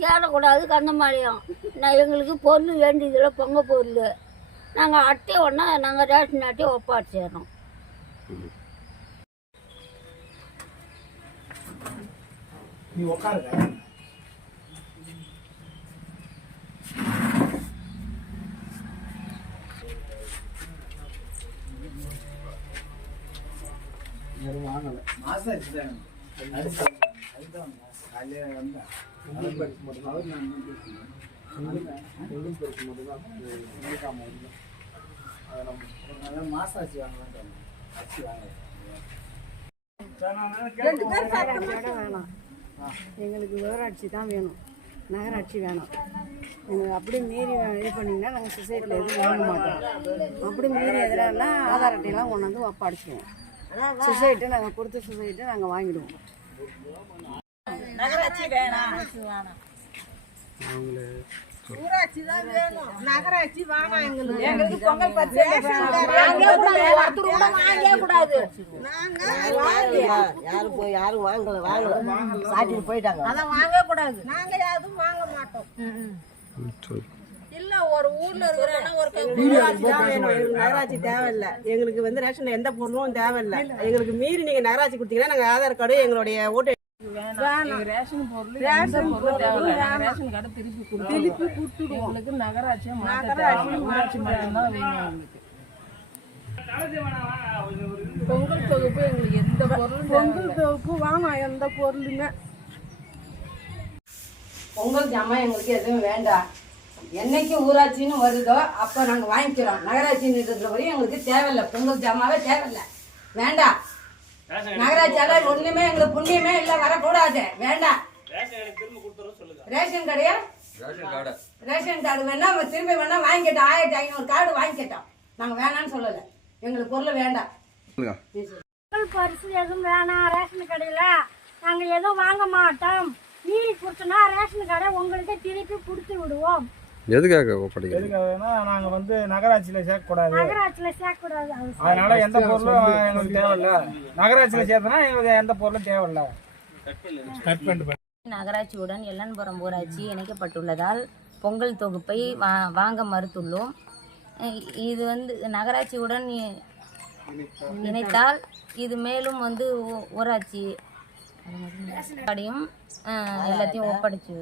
சேரக்கூடாது கந்தமாரியம். நான் எங்களுக்கு பொருள் வேண்டியதில்லை, பொங்க பொருள். நாங்கள் அட்டை ஒன்றா நாங்கள் ரேஷன் அட்டையை ஒப்பாடிச்சிடறோம். நீ உட்காருங்க. வாங்கலை மாதம் ஆச்சுதான் அதுதான் காலையில் வந்தேன். மட்டும்தான் அதெல்லாம் மாதம் ஆச்சு வாங்கலாம் அரிசி வாங்க. வேணாம், எங்களுக்கு ஊராட்சி தான் வேணும், நகராட்சி வேணும். எங்களுக்கு அப்படி மீறி இது பண்ணிங்கன்னா நாங்கள் சொசைட்டியில் எதுவும் வாங்க மாட்டோம். அப்படி மீறி எதிரானா ஆதார் அட்டையெல்லாம் கொண்டு வந்து ஒப்படைச்சிடுவோம். சொசைட்டி நாங்கள் கொடுத்த சொசைட்டி நாங்கள் வாங்கிடுவோம். நகராட்சி வேணாம், ஊராட்சி தான் வேணும். நகராட்சி வேணாம். எங்களுக்கு பொங்கல் பரிசு யாரும் வாங்கல சாட்டிட்டு போயிட்டாங்க. அதான் வாங்க கூடாது. நாங்க யாரும் வாங்க மாட்டோம். இல்ல ஒரு ஊர்ல இருக்கிறோம்னா ஒரு நகராட்சி தேவையில்லை எங்களுக்கு. வந்து ரேஷன்ல எந்த பொருளும் தேவையில்லை எங்களுக்கு. மீறி நீங்க நகராட்சி கொடுத்தீங்கன்னா நாங்க ஆதார் கார்டு எங்களுடைய ஓட்டு ரேஷன் பொருள் ரேஷன் கார்டு திருப்பி கொடுத்துடுவோம். எங்களுக்கு நகராட்சி ஊராட்சி மட்டும்தான் வேணும். எங்களுக்கு பொங்கல் தொகுப்பு எங்களுக்கு எந்த பொருளும் பொங்கல் தொகுப்பு வேணாம். எந்த பொருளுமே பொங்கல் ஜாமான் எங்களுக்கு எதுவும் வேண்டாம். என்னைக்கு ஊராட்சின்னு வருதோ அப்போ நாங்கள் வாங்கிக்கிறோம். நகராட்சின்னு இருக்கிற வரையும் எங்களுக்கு தேவையில்லை. பொங்கல் ஜாமாவே தேவையில்லை, வேண்டாம். நகராட்சியால ஒண்ணுமே எங்களுக்கு புண்ணியமே இல்லை, வரக்கூடாது, வேண்டாம். ரேஷன் கடையா ரேஷன் கார்டு வேணா திரும்பி வேணா வாங்கிக்கிட்டோம். 1500 கார்டு வாங்கிக்கிட்டோம். நாங்கள் வேணான்னு சொல்லலை, எங்களுக்கு பொருள் வேண்டாம். பொங்கல் பரிசு எதுவும் வேணாம். ரேஷன் கடையில் நாங்கள் எதுவும் வாங்க மாட்டோம். மீறி கொடுத்தோன்னா ரேஷன் கடை உங்களுக்கு திருப்பி கொடுத்து விடுவோம். எதுக்காக நாங்கள் வந்து நகராட்சியில் சேர்க்கக்கூடாது. அதனால எந்த பொருளும் எங்களுக்கு தேவையில்லை. நகராட்சியில் சேர்த்தனா எங்களுக்கு எந்த பொருளும் தேவையில்லை. நகராட்சியுடன் எல்லன்புரம் ஊராட்சி இணைக்கப்பட்டுள்ளதால் பொங்கல் தொகுப்பை வாங்க மறுத்துள்ளோம். இது வந்து நகராட்சியுடன் இணைத்தால் இது மேலும் வந்து ஊராட்சி எல்லாத்தையும் ஒப்படைச்சு